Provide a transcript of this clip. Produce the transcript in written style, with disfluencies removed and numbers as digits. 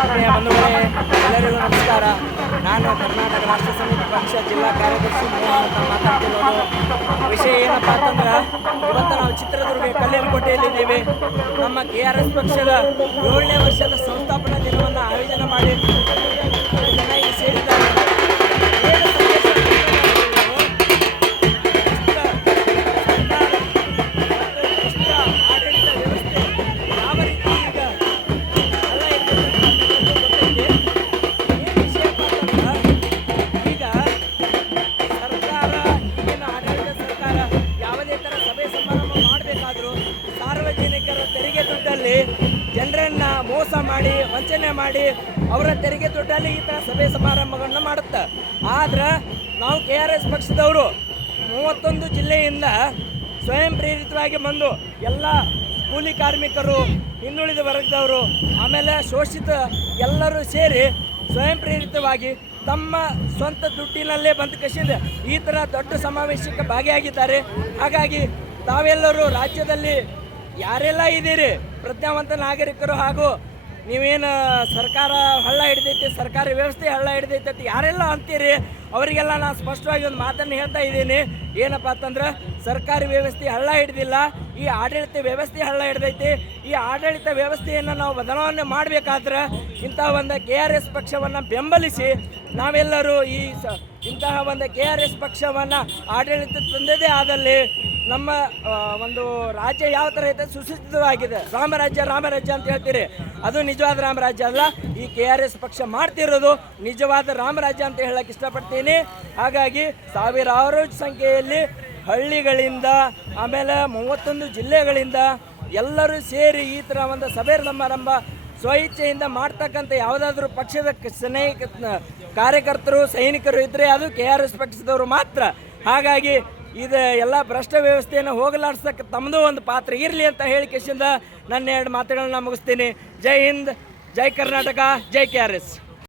ಆತ್ಮೀಯ ಬಂಧುಗಳೇ, ಎಲ್ಲರಿಗೂ ನಮಸ್ಕಾರ. ನಾನು ಕರ್ನಾಟಕ ರಾಷ್ಟ್ರ ಸಮಿತಿ ಪಕ್ಷ ಜಿಲ್ಲಾ ಕಾರ್ಯದರ್ಶಿ ಮೋಹನ್ ಅಂತ ಮಾತಾಡ್ತಿರೋದು. ವಿಷಯ ಏನಪ್ಪ ಅಂತಂದ್ರೆ, ಇವತ್ತು ನಾವು ಚಿತ್ರದುರ್ಗ ಕಲ್ಲಿನಕೋಟೆಯಲ್ಲಿದ್ದೀವಿ. ನಮ್ಮ KRS ಪಕ್ಷದ 7ನೇ ವರ್ಷದ ಸಂಸ್ಥಾಪನಾ ದಿನವನ್ನು ಆಯೋಜನೆ ಮಾಡಿ ಜನ ಇಲ್ಲಿ ಸೇರಿದ್ದಾರೆ. ಜನರನ್ನ ಮೋಸ ಮಾಡಿ ವಂಚನೆ ಮಾಡಿ ಅವರ ತೆರಿಗೆ ದುಡ್ಡಲ್ಲಿ ಈ ಥರ ಸಭೆ ಸಮಾರಂಭಗಳನ್ನ ಮಾಡುತ್ತೆ. ಆದ್ರೆ ನಾವು KRS ಪಕ್ಷದವರು 31 ಜಿಲ್ಲೆಯಿಂದ ಸ್ವಯಂ ಪ್ರೇರಿತವಾಗಿ ಬಂದು ಎಲ್ಲ ಕೂಲಿ ಕಾರ್ಮಿಕರು, ಹಿಂದುಳಿದ ವರ್ಗದವರು, ಆಮೇಲೆ ಶೋಷಿತ ಎಲ್ಲರೂ ಸೇರಿ ಸ್ವಯಂ ಪ್ರೇರಿತವಾಗಿ ತಮ್ಮ ಸ್ವಂತ ದುಡ್ಡಿನಲ್ಲೇ ಬಂದು ಕಸಿಂದ ಈ ಥರ ದೊಡ್ಡ ಸಮಾವೇಶಕ್ಕೆ ಭಾಗಿಯಾಗಿದ್ದಾರೆ. ಹಾಗಾಗಿ ತಾವೆಲ್ಲರೂ ರಾಜ್ಯದಲ್ಲಿ ಯಾರೆಲ್ಲ ಇದ್ದೀರಿ, ಪ್ರಜ್ಞಾವಂತ ನಾಗರಿಕರು ಹಾಗೂ ನೀವೇನು ಸರ್ಕಾರ ಹಳ್ಳ ಹಿಡಿದೈತಿ, ಸರ್ಕಾರಿ ವ್ಯವಸ್ಥೆ ಹಳ್ಳ ಹಿಡಿದೈತಿ ಯಾರೆಲ್ಲ ಅಂತೀರಿ, ಅವರಿಗೆಲ್ಲ ನಾನು ಸ್ಪಷ್ಟವಾಗಿ ಒಂದು ಮಾತನ್ನು ಹೇಳ್ತಾ ಇದ್ದೀನಿ. ಏನಪ್ಪ ಅಂತಂದ್ರೆ, ಸರ್ಕಾರಿ ವ್ಯವಸ್ಥೆ ಹಳ್ಳ ಹಿಡಿದಿಲ್ಲ, ಈ ಆಡಳಿತ ವ್ಯವಸ್ಥೆ ಹಳ್ಳ ಹಿಡಿದೈತಿ. ಈ ಆಡಳಿತ ವ್ಯವಸ್ಥೆಯನ್ನು ನಾವು ಬದಲಾವಣೆ ಮಾಡಬೇಕಾದ್ರೆ ಇಂಥ ಒಂದು KRS ಪಕ್ಷವನ್ನು ಬೆಂಬಲಿಸಿ ನಾವೆಲ್ಲರೂ ಇಂತಹ ಒಂದು KRS ಪಕ್ಷವನ್ನು ಆಡಳಿತ ತಂದದೇ ಆದಲ್ಲಿ ನಮ್ಮ ಒಂದು ರಾಜ್ಯ ಯಾವ ಥರ ಐತೆ, ಸುಸಜ್ಜಿತವಾಗಿದೆ. ರಾಮರಾಜ್ಯ ಅಂತ ಹೇಳ್ತೀರಿ, ಅದು ನಿಜವಾದ ರಾಮರಾಜ್ಯ ಅಲ್ಲ. ಈ KRS ಪಕ್ಷ ಮಾಡ್ತಿರೋದು ನಿಜವಾದ ರಾಮರಾಜ್ಯ ಅಂತ ಹೇಳಕ್ಕೆ ಇಷ್ಟಪಡ್ತೀನಿ. ಹಾಗಾಗಿ ಸಾವಿರಾರು ಸಂಖ್ಯೆಯಲ್ಲಿ ಹಳ್ಳಿಗಳಿಂದ ಆಮೇಲೆ 31 ಜಿಲ್ಲೆಗಳಿಂದ ಎಲ್ಲರೂ ಸೇರಿ ಈ ಥರ ಒಂದು ಸಭೆ ಸಮಾರಂಭ ಸ್ವಇಚ್ಛೆಯಿಂದ ಮಾಡ್ತಕ್ಕಂಥ ಯಾವುದಾದ್ರೂ ಪಕ್ಷದ ಕಾರ್ಯಕರ್ತರು ಸೈನಿಕರು ಇದ್ದರೆ ಅದು KRS ಪಕ್ಷದವರು ಮಾತ್ರ. ಹಾಗಾಗಿ ಇದು ಎಲ್ಲ ಭ್ರಷ್ಟ ವ್ಯವಸ್ಥೆಯನ್ನು ಹೋಗಲಾಡಿಸೋಕ್ಕೆ ತಮ್ಮದು ಒಂದು ಪಾತ್ರ ಇರಲಿ ಅಂತ ಹೇಳಿಕೆಯಿಂದ ನನ್ನ 2 ಮಾತುಗಳನ್ನ ಮುಗಿಸ್ತೀನಿ. ಜೈ ಹಿಂದ್, ಜೈ ಕರ್ನಾಟಕ, ಜೈ KRS.